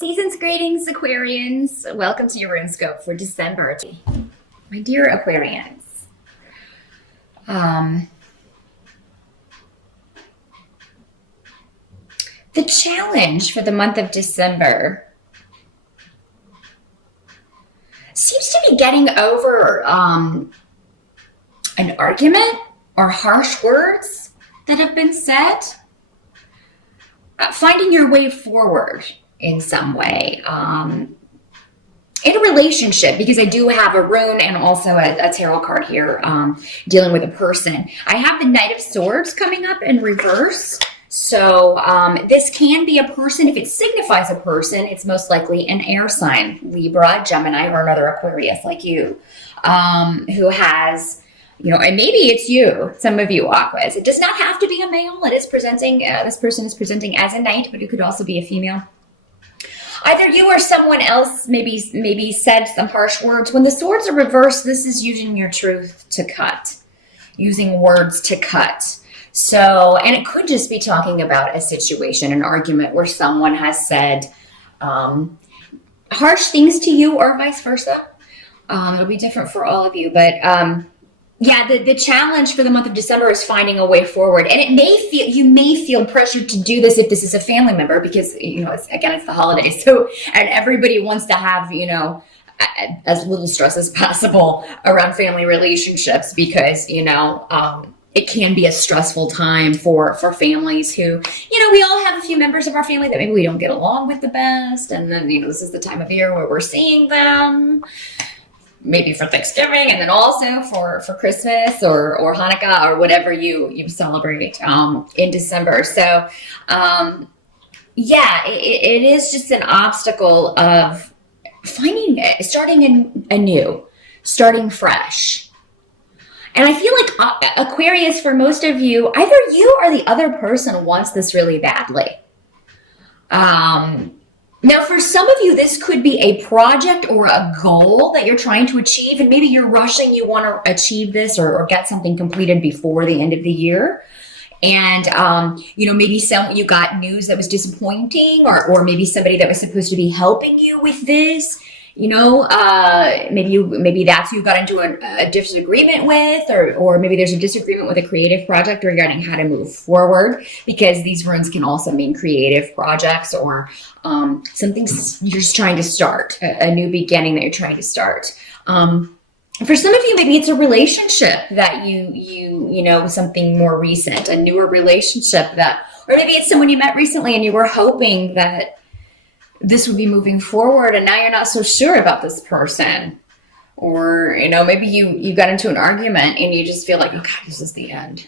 Season's greetings, Aquarians. Welcome to your RuneScope for December. My dear Aquarians, the challenge for the month of December seems to be getting over an argument or harsh words that have been said, finding your way forward in some way, in a relationship, because I do have a rune and also a tarot card here dealing with a person. I have the Knight of Swords coming up in reverse. So this can be a person. If it signifies a person, it's most likely an air sign, Libra, Gemini, or another Aquarius like you, who has, and maybe it's you, some of you Aquas. It does not have to be a male. It is presenting, this person is presenting as a knight, but it could also be a female. Either you or someone else maybe said some harsh words. When the swords are reversed, this is using your truth to cut, using words to cut. So, and it could just be talking about a situation, an argument where someone has said harsh things to you or vice versa. It'll be different for all of you, but yeah, the challenge for the month of December is finding a way forward. And you may feel pressured to do this if this is a family member, because, it's the holidays. So, and everybody wants to have, as little stress as possible around family relationships, because, it can be a stressful time for families who, we all have a few members of our family that maybe we don't get along with the best. And then, this is the time of year where we're seeing them, maybe for Thanksgiving, and then also for Christmas or Hanukkah or whatever you celebrate in December. So, yeah, it is just an obstacle of starting anew, starting fresh. And I feel like Aquarius, for most of you, either you or the other person wants this really badly. Now, for some of you, this could be a project or a goal that you're trying to achieve, and maybe you're rushing, you want to achieve this or get something completed before the end of the year. And, maybe you got news that was disappointing, or maybe somebody that was supposed to be helping you with this, maybe that's who you got into a disagreement with, or maybe there's a disagreement with a creative project regarding how to move forward, because these runes can also mean creative projects or something you're just trying to start, a new beginning that you're trying to start. For some of you, maybe it's a relationship that something more recent, a newer relationship or maybe it's someone you met recently and you were hoping that this would be moving forward, and now you're not so sure about this person. Or, maybe you got into an argument and you just feel like, oh God, this is the end.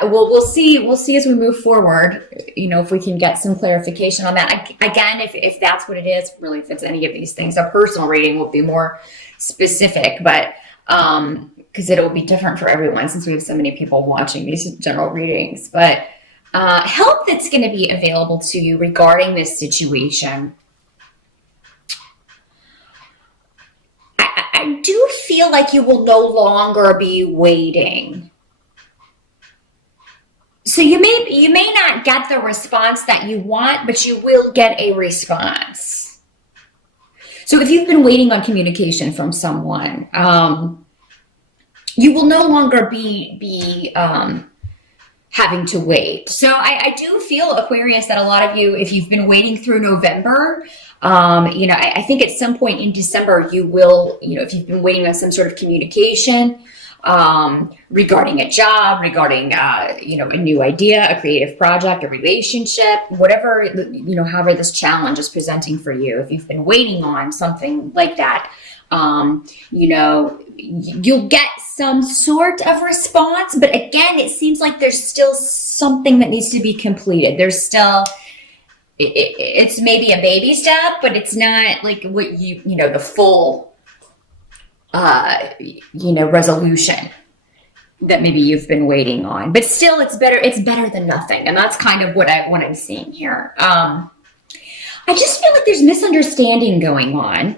We'll see as we move forward, if we can get some clarification on that. Again, if that's what it is, really, if it's any of these things, a personal reading will be more specific, but because it'll be different for everyone since we have so many people watching these general readings. But help that's going to be available to you regarding this situation. I do feel like you will no longer be waiting. So you may not get the response that you want, but you will get a response. So if you've been waiting on communication from someone, you will no longer be having to wait. So I do feel, Aquarius, that a lot of you, if you've been waiting through November, I think at some point in December, you will, if you've been waiting on some sort of communication, regarding a job, regarding, a new idea, a creative project, a relationship, whatever, however this challenge is presenting for you. If you've been waiting on something like that, you'll get some sort of response, but again, it seems like there's still something that needs to be completed. There's still, it's maybe a baby step, but it's not like what the full, resolution that maybe you've been waiting on, but still it's better than nothing. And that's kind of what I'm seeing here. I just feel like there's misunderstanding going on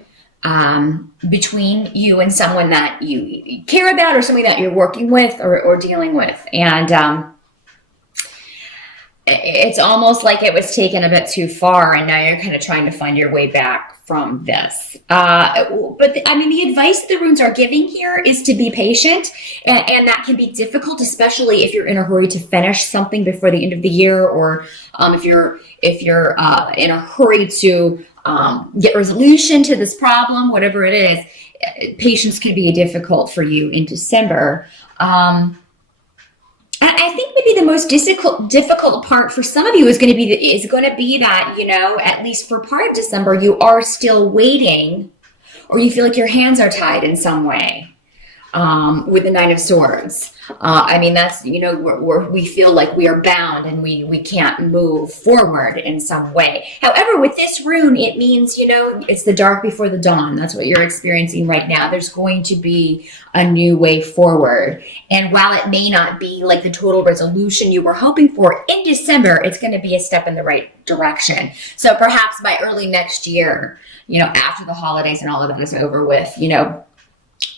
between you and someone that you care about, or somebody that you're working with or dealing with. And it's almost like it was taken a bit too far, and now you're kind of trying to find your way back from this. I mean, the advice the runes are giving here is to be patient, and that can be difficult, especially if you're in a hurry to finish something before the end of the year, or if you're in a hurry to get resolution to this problem, whatever it is. Patience can be difficult for you in December. I think maybe the most difficult part for some of you is going to be that, at least for part of December, you are still waiting, or you feel like your hands are tied in some way, with the Nine of Swords. I mean, that's, we feel like we are bound and we can't move forward in some way. However, with this rune, it means, it's the dark before the dawn. That's what you're experiencing right now. There's going to be a new way forward. And while it may not be like the total resolution you were hoping for in December, it's going to be a step in the right direction. So perhaps by early next year, after the holidays and all of that is over with,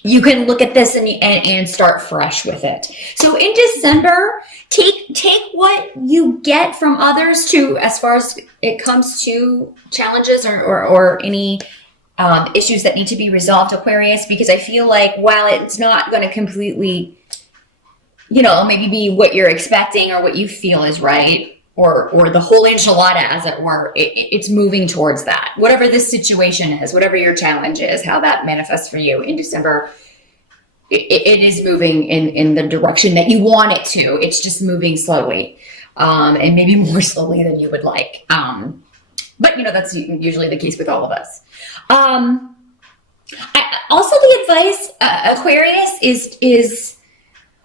you can look at this and start fresh with it. So in December, take what you get from others to, as far as it comes to challenges or any issues that need to be resolved, Aquarius, because I feel like while it's not going to completely, maybe be what you're expecting or what you feel is right, or the whole enchilada, as it were, it's moving towards that. Whatever this situation is, whatever your challenge is, how that manifests for you in December, it is moving in the direction that you want it to. It's just moving slowly, and maybe more slowly than you would like. But that's usually the case with all of us. Also, the advice, Aquarius, is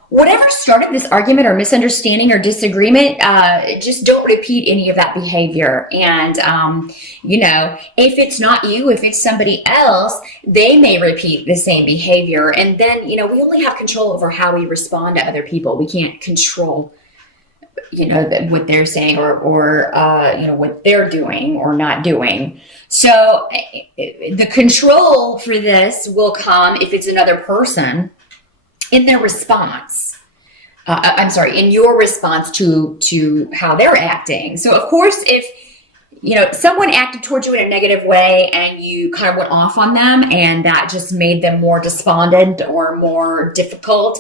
whatever started this argument or misunderstanding or disagreement, just don't repeat any of that behavior. And, if it's not you, if it's somebody else, they may repeat the same behavior. And then, we only have control over how we respond to other people. We can't control, what they're saying or what they're doing or not doing. So the control for this will come if it's another person in their response. In your response to how they're acting. So of course, if someone acted towards you in a negative way and you kind of went off on them and that just made them more despondent or more difficult,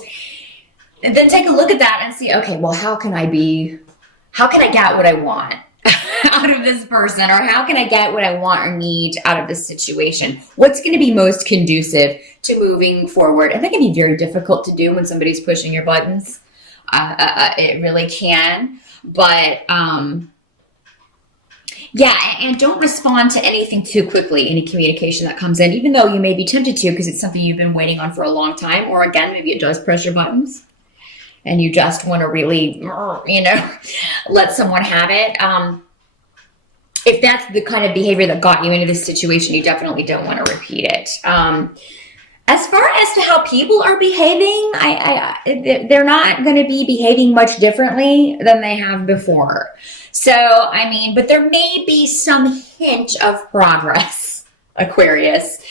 and then take a look at that and see, okay, well, how can I get what I want out of this person, or how can I get what I want or need out of this situation? What's going to be most conducive to moving forward? And that can be very difficult to do when somebody's pushing your buttons. It really can. But and don't respond to anything too quickly, any communication that comes in, even though you may be tempted to because it's something you've been waiting on for a long time, or again, maybe it does press your buttons and you just want to really, let someone have it. If that's the kind of behavior that got you into this situation, you definitely don't want to repeat it. As far as to how people are behaving, they're not going to be behaving much differently than they have before. So, but there may be some hint of progress, Aquarius.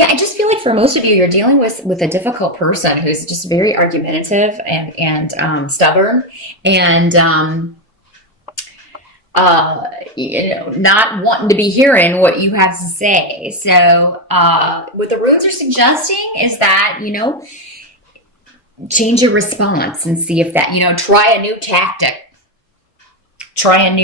I just feel like for most of you, you're dealing with a difficult person who's just very argumentative and stubborn and not wanting to be hearing what you have to say. So what the runes are suggesting is that, change your response and see if that, try a new tactic. Try a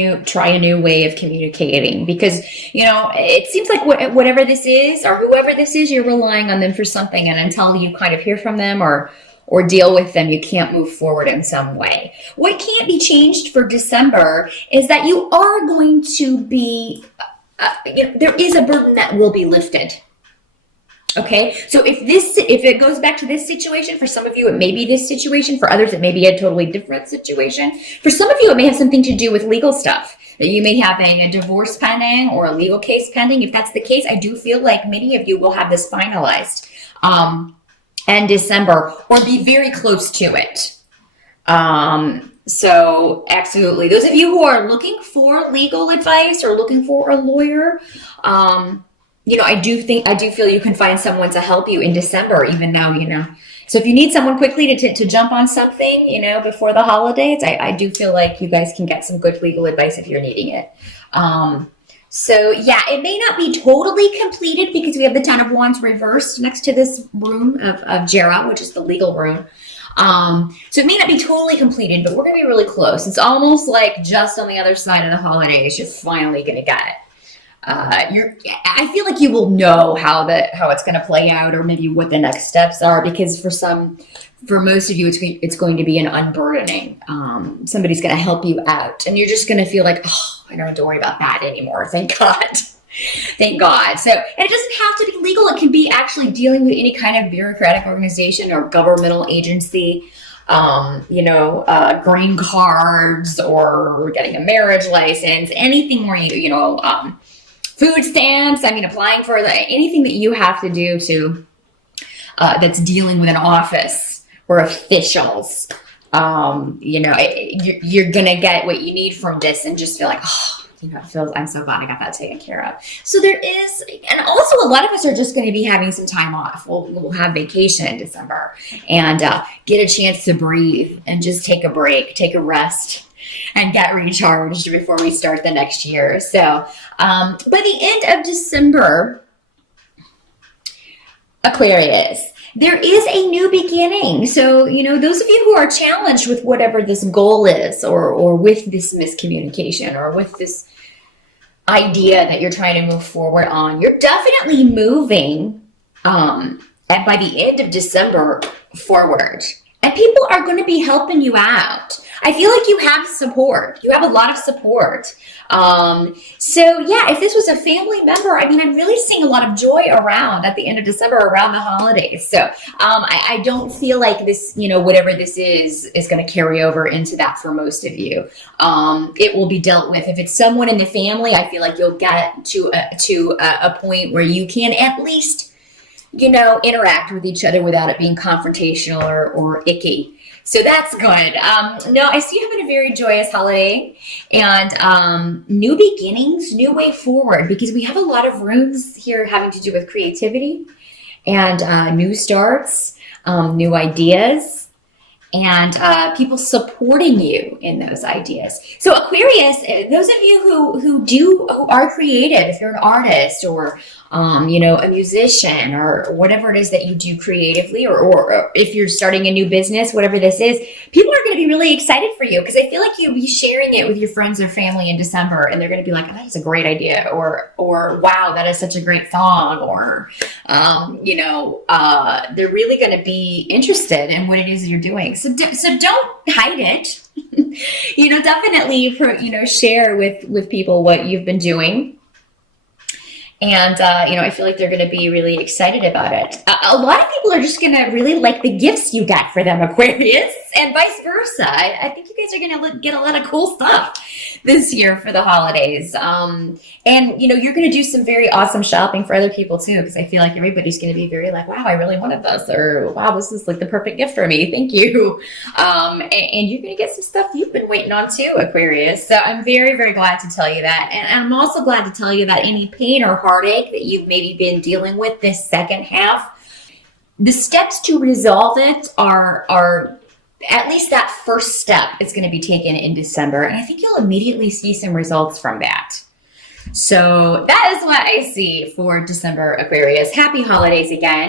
new way of communicating, because, it seems like whatever this is or whoever this is, you're relying on them for something. And until you kind of hear from them or deal with them, you can't move forward in some way. What can't be changed for December is that you are going to be, there is a burden that will be lifted. Okay, so if it goes back to this situation, for some of you, it may be this situation. For others, it may be a totally different situation. For some of you, it may have something to do with legal stuff. That you may have a divorce pending or a legal case pending. If that's the case, I do feel like many of you will have this finalized in December or be very close to it. So absolutely. Those of you who are looking for legal advice or looking for a lawyer, I do feel you can find someone to help you in December, even though, So if you need someone quickly to jump on something, you know, before the holidays, I do feel like you guys can get some good legal advice if you're needing it. So yeah, it may not be totally completed because we have the Ten of Wands reversed next to this room of Jera, which is the legal room. So it may not be totally completed, but we're going to be really close. It's almost like just on the other side of the holidays, you're finally going to get it. I feel like you will know how it's going to play out, or maybe what the next steps are, because for most of you, it's going to be an unburdening. Somebody's going to help you out, and you're just going to feel like, oh, I don't have to worry about that anymore. Thank God. Thank God. So, and it doesn't have to be legal. It can be actually dealing with any kind of bureaucratic organization or governmental agency. Green cards, or getting a marriage license, anything where food stamps. I mean, applying for anything that you have to do to that's dealing with an office or officials. You're gonna get what you need from this, and just feel like, oh, I'm so glad I got that taken care of. So there is, and also a lot of us are just going to be having some time off. We'll have vacation in December and get a chance to breathe and just take a break, take a rest, and get recharged before we start the next year. So by the end of December, Aquarius, there is a new beginning. So, those of you who are challenged with whatever this goal is, or with this miscommunication, or with this idea that you're trying to move forward on, you're definitely moving, and by the end of December, forward. And people are going to be helping you out. I feel like you have support. You have a lot of support. So yeah, if this was a family member, I mean, I'm really seeing a lot of joy around at the end of December, around the holidays. So I don't feel like this, whatever this is going to carry over into that for most of you. It will be dealt with. If it's someone in the family, I feel like you'll get to a point where you can at least, interact with each other without it being confrontational or icky. So that's good. No, I see you having a very joyous holiday, and new beginnings, new way forward, because we have a lot of runes here having to do with creativity and new starts, new ideas, and people supporting you in those ideas. So Aquarius, those of you who are creative, if you're an artist, or a musician, or whatever it is that you do creatively, or if you're starting a new business, whatever this is, people are going to be really excited for you, because I feel like you'll be sharing it with your friends or family in December, and they're going to be like, oh, that is a great idea, or wow, that is such a great song, or they're really going to be interested in what it is you're doing. So don't hide it. Definitely share with people what you've been doing. And, I feel like they're going to be really excited about it. A lot of people are just going to really like the gifts you get for them, Aquarius, and vice versa. I think you guys are going to get a lot of cool stuff this year for the holidays. And, you're going to do some very awesome shopping for other people too, because I feel like everybody's going to be very like, wow, I really wanted this, or wow, this is like the perfect gift for me. Thank you. And you're going to get some stuff you've been waiting on too, Aquarius. So I'm very, very glad to tell you that. And I'm also glad to tell you that any pain or heartache that you've maybe been dealing with this second half, the steps to resolve it are at least that first step is going to be taken in December. And I think you'll immediately see some results from that. So that is what I see for December, Aquarius. Happy holidays again.